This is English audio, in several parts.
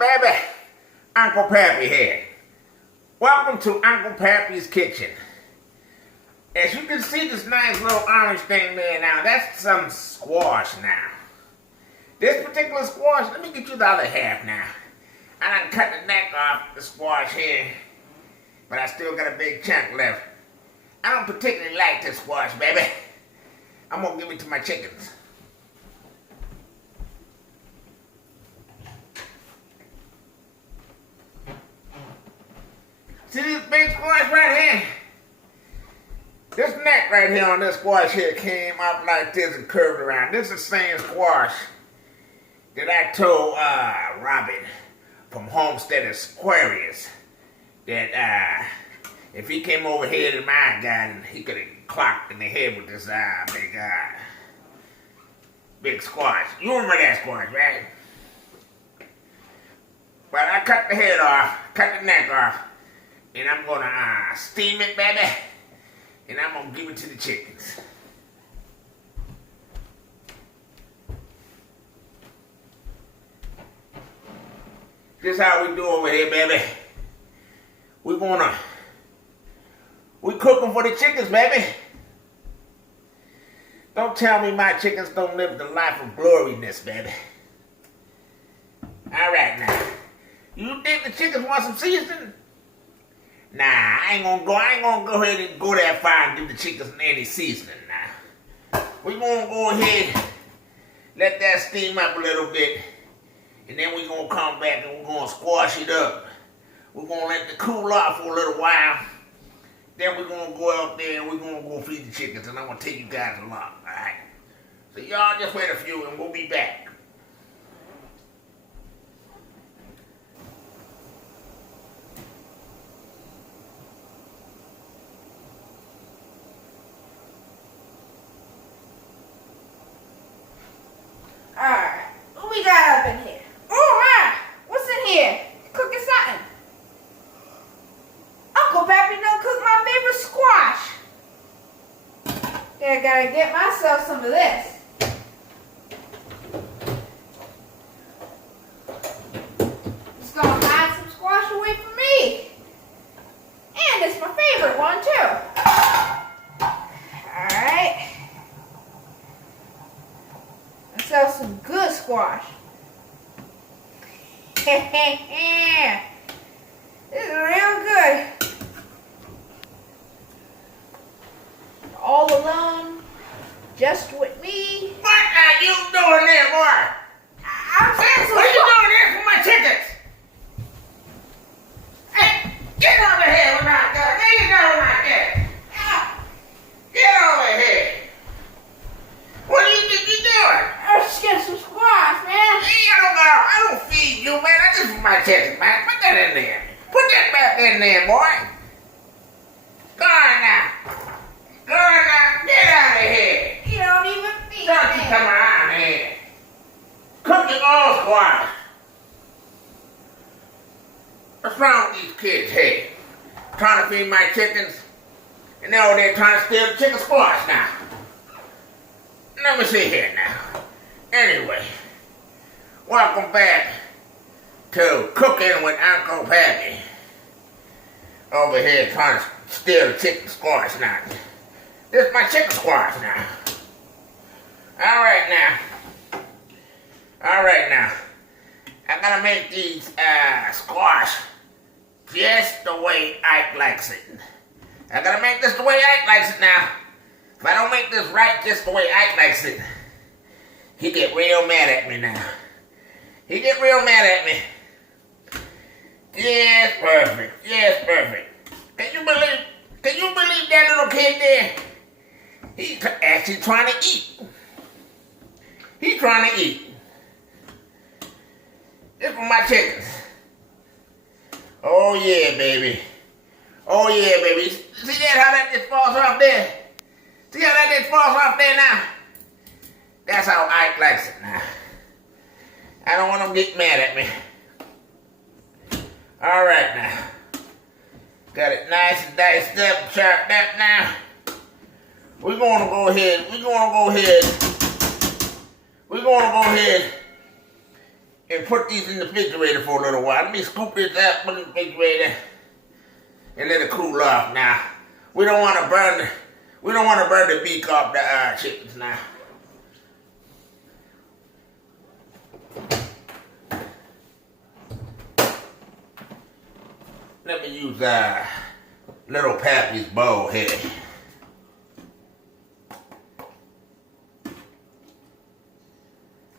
baby? Uncle Papi here. Welcome to Uncle Papi's kitchen. As you can see this nice little orange thing there now, that's some squash now. This particular squash, let me get you the other half now. I done cut the neck off the squash here, but I still got a big chunk left. I don't particularly like this squash, baby. I'm gonna give it to my chickens. See this big squash right here? This neck right here on this squash here came up like this and curved around. This is the same squash that I told Robin from Homestead Aquarius that if he came over here to my garden, he could have clocked in the head with this big squash. You remember that squash, right? But I cut the head off, cut the neck off, and I'm gonna steam it, baby, and I'm gonna give it to the chickens. This is how we do over here, baby. We cooking for the chickens, baby. Don't tell me my chickens don't live the life of gloriness, baby. All right now. You think the chickens want some seasoning? Nah, I ain't gonna go ahead and go that far and give the chickens any seasoning now. We gonna go ahead, let that steam up a little bit, and then we gonna come back and we're gonna squash it up. We're gonna let it cool off for a little while. Then we're gonna go out there and we're gonna go feed the chickens, and I'm gonna take you guys along, alright? So y'all just wait a few and we'll be back. Alright, what we got up in here? Oh my! What's in here? Cooking something. Uncle Papi done cooked my favorite squash. Yeah, I gotta get myself some of this. Just gonna hide some squash away from me. And it's my favorite one too. Alright. Myself some good squash. This is real good. All alone, just with me. What are you doing there, boy? I'm saying some What are you doing there for my chickens? Hey, get over here with my gun. There you go with my gun. Get over here. What do you think you're doing? I'm just getting some squash, man. Hey, I don't feed you, man. I just for my chickens, man. Put that in there. Put that back in there, boy. Go on now. Go on now. Get out of here. You don't even feed Don't you me. come around here. Cook your own squash. What's wrong with these kids here? Trying to feed my chickens, and they're over there trying to steal the chicken squash now. Let me see here now. Anyway, welcome back to Cooking with Uncle Papi. Over here trying to steal the chicken squash now. This is my chicken squash now. Alright now. I gotta make these squash just the way Ike likes it. I gotta make this the way Ike likes it now. If I don't make this right just the way Ike likes it, he get real mad at me now. He get real mad at me. Yes, perfect. Yes, perfect. Can you believe that little kid there? He's actually trying to eat. He's trying to eat. This for my chickens. Oh yeah, baby. Oh yeah, baby. See that how that just falls off there? See how that just falls off there now? That's how Ike likes it now. I don't want him to get mad at me. All right now. Got it nice and diced up, chopped up now. We're gonna go ahead and put these in the refrigerator for a little while. Let me scoop this out, put it in the refrigerator, and let it cool off. Now, we don't want to burn the beak off the chickens now. Let me use little Pappy's bowl here.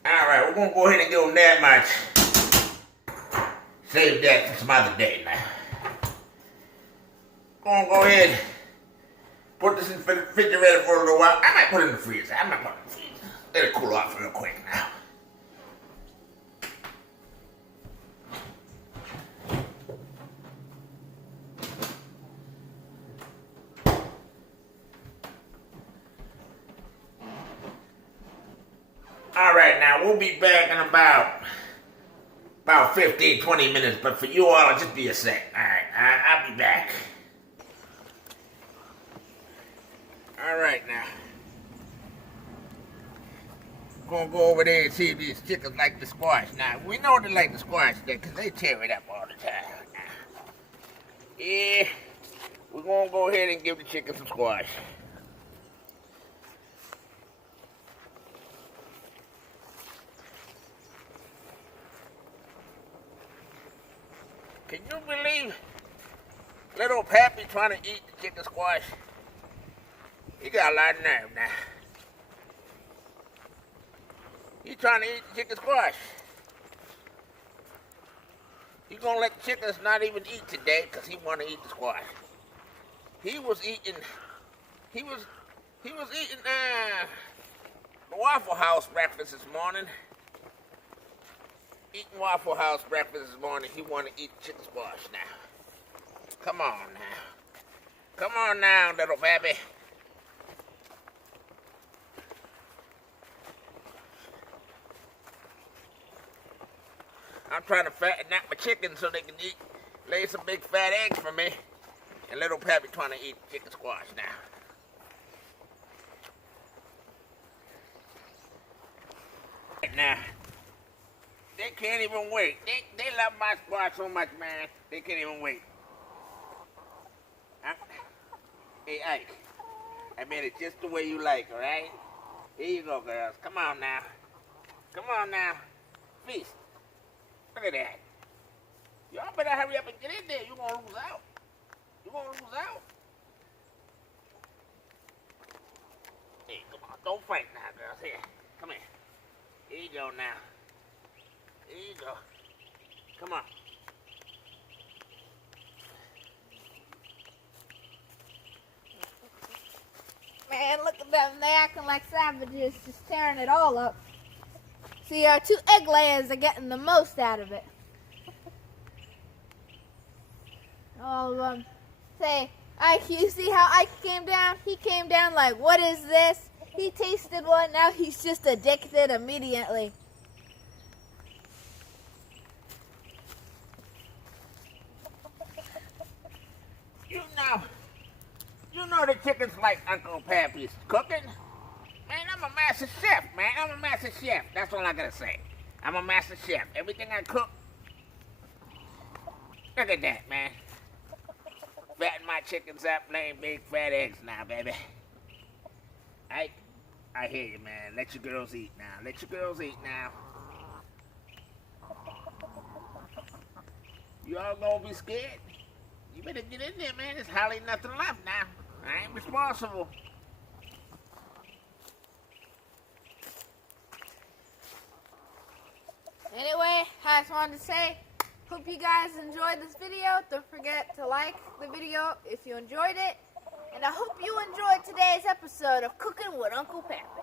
Alright, we're gonna go ahead and give them that much. Save that for some other day now. Gonna go ahead, put this in the refrigerator for a little while. I might put it in the freezer. I'm not putting it in the freezer. Let it cool off real quick now. Alright, now we'll be back in about 15, 20 minutes, but for you all, it'll just be a sec. Alright, I'll be back. Alright now. Gonna go over there and see if these chickens like the squash. Now, we know they like the squash because they tear it up all the time. Yeah, we're gonna go ahead and give the chickens some squash. Can you believe little Pappy trying to eat the chicken squash? He got a lot of nerve now. He trying to eat the chicken squash. He gonna let the chickens not even eat today because he want to eat the squash. He was eating the Waffle House breakfast this morning. Eating Waffle House breakfast this morning, he want to eat chicken squash now. Come on now. Come on now, little Pappy. I'm trying to fatten up my chickens so they can lay some big fat eggs for me. And little Pappy trying to eat chicken squash now. Now, they can't even wait. They love my squash so much, man. They can't even wait. Hey, Ike. I made it just the way you like, all right? Here you go, girls. Come on now. Come on now. Feast. Look at that. Y'all better hurry up and get in there. You're going to lose out. You're going to lose out. Hey, come on. Don't fight now, girls. Here. Come here. Here you go now. Here you go. Come on. Man, look at them. They acting like savages, just tearing it all up. See, our two egg layers are getting the most out of it. All of them. Say, Ike, you see how Ike came down? He came down like, what is this? He tasted one, now he's just addicted immediately. You know the chickens like Uncle Pappy's cooking. Man, I'm a master chef, man. I'm a master chef. That's all I gotta say. I'm a master chef. Everything I cook. Look at that, man. Fatten my chickens up, laying big fat eggs now, baby. I hear you, man. Let your girls eat now. Let your girls eat now. You all gonna be scared? You better get in there, man. There's hardly nothing left now. I ain't responsible. Anyway, I just wanted to say, hope you guys enjoyed this video. Don't forget to like the video if you enjoyed it. And I hope you enjoyed today's episode of Cooking with Uncle Pappy.